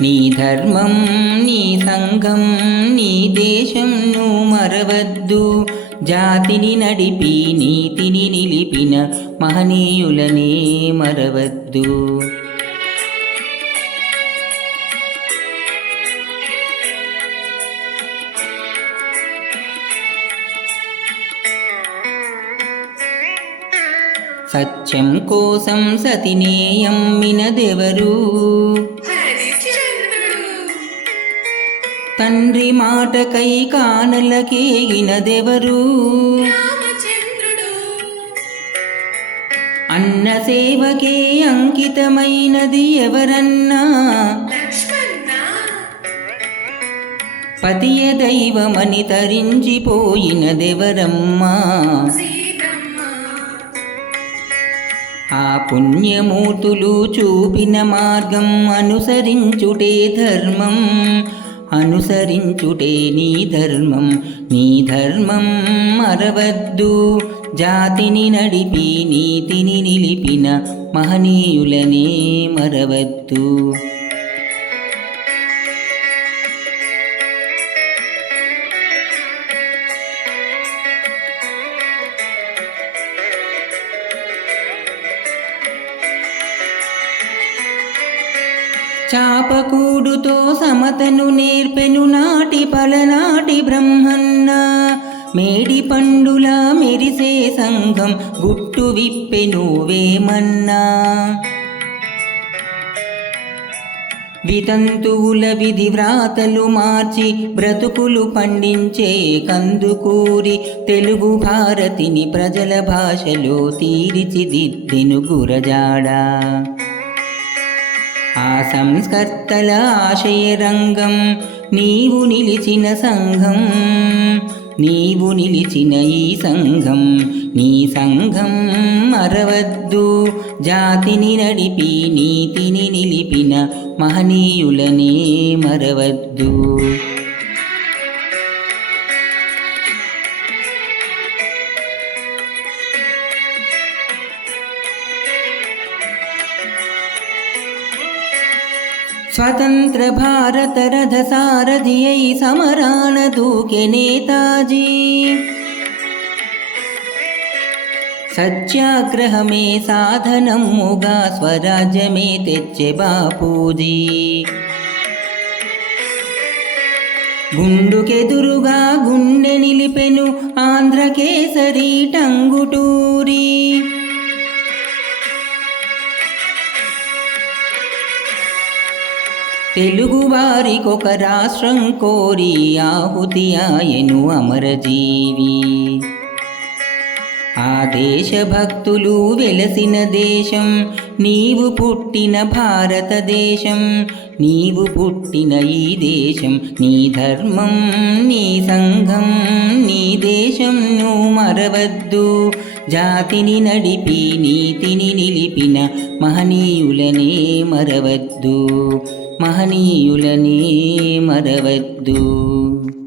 నీ ధర్మం నీ సంఘం నీ దేశం నువ్వు మరవద్దు. జాతిని నడిపి నీతిని నిలిపిన మహనీయులనే మరవద్దు. సత్యం కోసం సతినేయం వినదెవరు? తండ్రి మాటకై కానలకేగినదెవరు? అన్న సేవకే అంకితమైనది ఎవరన్నా? పతియ దైవమని తరించిపోయినదెవరమ్మా? ఆ పుణ్యమూర్తులు చూపిన మార్గం అనుసరించుటే ధర్మం, అనుసరించుటే నీ ధర్మం. నీ ధర్మం మరవద్దు. జాతిని నడిపి నీతిని నిలిపిన మహనీయులనే మరవద్దు. చాపకూడుతో సమతను నేర్పెను నాటి పలనాటి బ్రహ్మన్న. మేడి పండులా మెరిసే సంఘం గుట్టు విప్పెను వేమన్నా. వితంతువుల విధి వ్రాతలు మార్చి బ్రతుకులు పండించే కందుకూరి తెలుగు భారతిని ప్రజల భాషలో తీర్చిదిద్దెను గురజాడ. ఆ సంస్కర్తల ఆశయ రంగం నీవు నిలిచిన సంఘం, నీవు నిలిచిన ఈ సంఘం. నీ సంఘం మరవద్దు. జాతిని నడిపి నీతిని నిలిపిన మహనీయులనే మరవద్దు. స్వతంత్ర భారత రథ సారథి అయి సమరాన దూకె నేతాజీ. సత్యాగ్రహమే సాధనముగా స్వరాజ్యమే తెచ్చే బాపూజీ. గుండుకెదురుగా గుండె నిలిపెను ఆంధ్రకేసరి టంగుటూరి. తెలుగు వారికొక రాష్ట్రం కోరి ఆహుతి ఆయను అమరజీవి. ఆ దేశభక్తులు వెలసిన దేశం నీవు పుట్టిన భారతదేశం. నీవు పుట్టిన ఈ దేశం. నీ ధర్మం నీ సంఘం నీ దేశం నువ్వు మరవద్దు. జాతిని నడిపి నీతిని నిలిపిన మహనీయులనే మరవద్దు. మహనీయులనే మరవద్దు.